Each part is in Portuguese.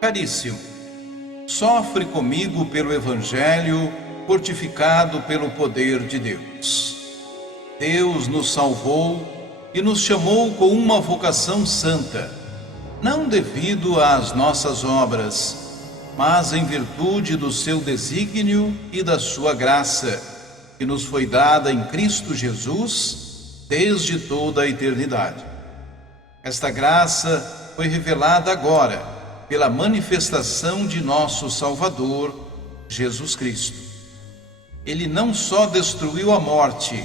Caríssimo, sofre comigo pelo Evangelho, fortificado pelo poder de Deus. Deus nos salvou e nos chamou com uma vocação santa, não devido às nossas obras, mas em virtude do seu desígnio e da sua graça, que nos foi dada em Cristo Jesus desde toda a eternidade. Esta graça foi revelada agora pela manifestação de nosso Salvador, Jesus Cristo. Ele não só destruiu a morte,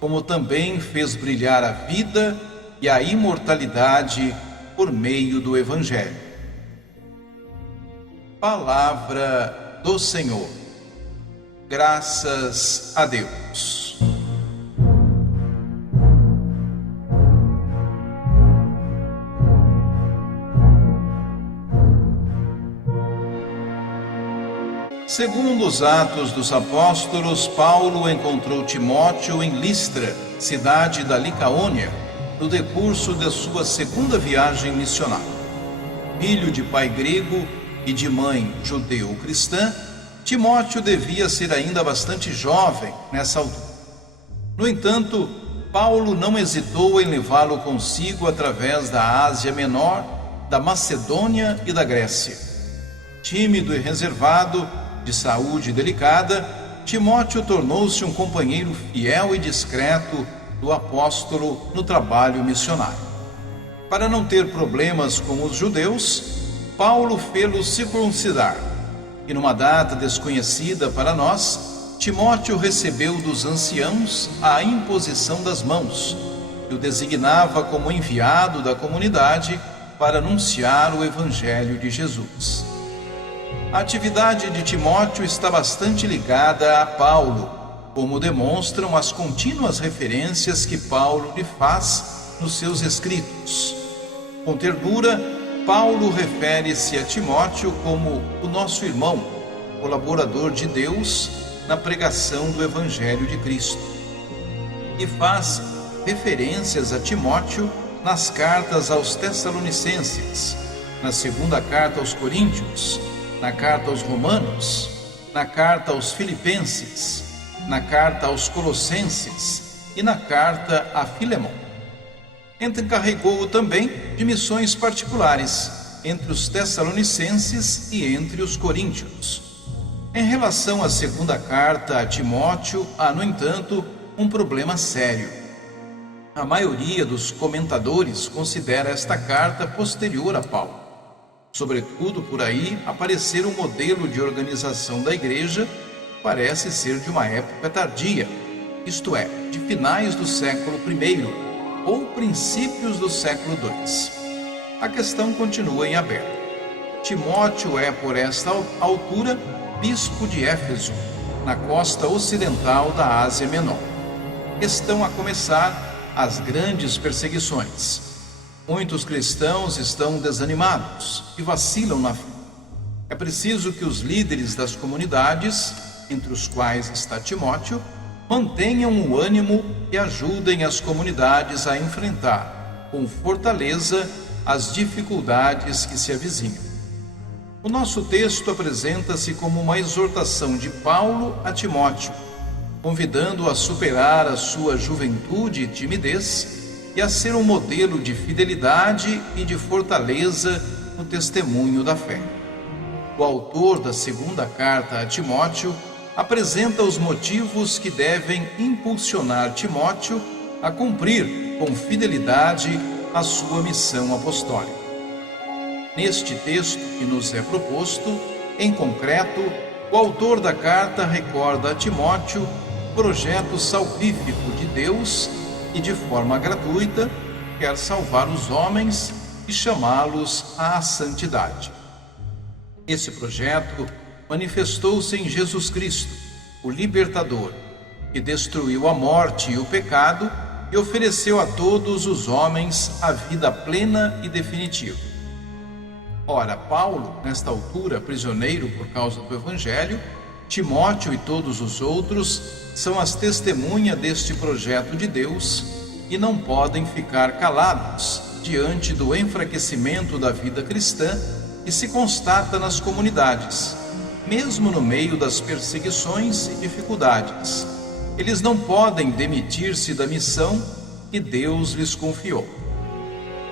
como também fez brilhar a vida e a imortalidade por meio do Evangelho. Palavra do Senhor. Graças a Deus. Segundo os Atos dos Apóstolos, Paulo encontrou Timóteo em Listra, cidade da Licaônia, no decurso de sua segunda viagem missionária. Filho de pai grego e de mãe judeu-cristã, Timóteo devia ser ainda bastante jovem nessa altura. No entanto, Paulo não hesitou em levá-lo consigo através da Ásia Menor, da Macedônia e da Grécia. Tímido e reservado, de saúde delicada, Timóteo tornou-se um companheiro fiel e discreto do apóstolo no trabalho missionário. Para não ter problemas com os judeus, Paulo fê-lo circuncidar, e numa data desconhecida para nós, Timóteo recebeu dos anciãos a imposição das mãos, que o designava como enviado da comunidade para anunciar o Evangelho de Jesus. A atividade de Timóteo está bastante ligada a Paulo, como demonstram as contínuas referências que Paulo lhe faz nos seus escritos. Com ternura, Paulo refere-se a Timóteo como o nosso irmão, colaborador de Deus na pregação do Evangelho de Cristo. E faz referências a Timóteo nas cartas aos Tessalonicenses, na segunda carta aos Coríntios, na carta aos Romanos, na carta aos Filipenses, na carta aos Colossenses e na carta a Filemão. Encarregou-o também de missões particulares entre os Tessalonicenses e entre os Coríntios. Em relação à segunda carta a Timóteo, há, no entanto, um problema sério. A maioria dos comentadores considera esta carta posterior a Paulo. Sobretudo por aí aparecer um modelo de organização da igreja que parece ser de uma época tardia, isto é, de finais do século I ou princípios do século II. A questão continua em aberto. Timóteo é, por esta altura, bispo de Éfeso, na costa ocidental da Ásia Menor. Estão a começar as grandes perseguições. Muitos cristãos estão desanimados e vacilam na fé. É preciso que os líderes das comunidades, entre os quais está Timóteo, mantenham o ânimo e ajudem as comunidades a enfrentar com fortaleza as dificuldades que se avizinham. O nosso texto apresenta-se como uma exortação de Paulo a Timóteo, convidando-o a superar a sua juventude e timidez e a ser um modelo de fidelidade e de fortaleza no testemunho da fé. O autor da segunda carta a Timóteo apresenta os motivos que devem impulsionar Timóteo a cumprir com fidelidade a sua missão apostólica. Neste texto que nos é proposto, em concreto, o autor da carta recorda a Timóteo o projeto salvífico de Deus e, de forma gratuita, quer salvar os homens e chamá-los à santidade. Esse projeto manifestou-se em Jesus Cristo, o libertador, que destruiu a morte e o pecado e ofereceu a todos os homens a vida plena e definitiva. Ora, Paulo, nesta altura prisioneiro por causa do Evangelho, Timóteo e todos os outros são as testemunhas deste projeto de Deus e não podem ficar calados diante do enfraquecimento da vida cristã e se constata nas comunidades, mesmo no meio das perseguições e dificuldades. Eles não podem demitir-se da missão que Deus lhes confiou.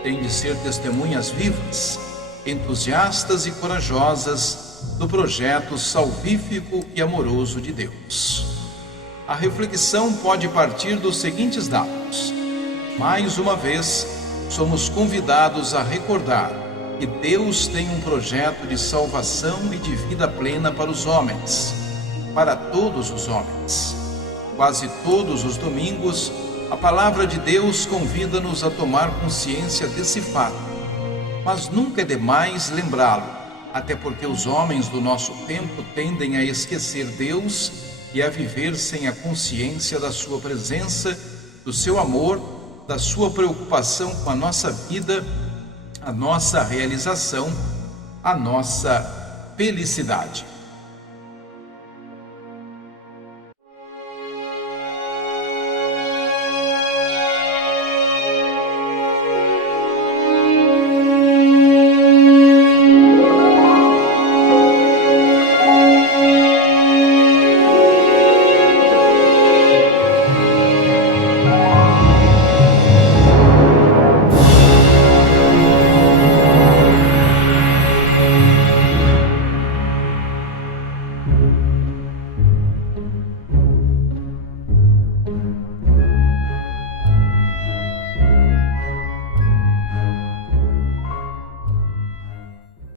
Têm de ser testemunhas vivas, entusiastas e corajosas do projeto salvífico e amoroso de Deus. A reflexão pode partir dos seguintes dados. Mais uma vez, somos convidados a recordar que Deus tem um projeto de salvação e de vida plena para os homens, para todos os homens. Quase todos os domingos, a palavra de Deus convida-nos a tomar consciência desse fato, mas nunca é demais lembrá-lo, até porque os homens do nosso tempo tendem a esquecer Deus e a viver sem a consciência da sua presença, do seu amor, da sua preocupação com a nossa vida, a nossa realização, a nossa felicidade.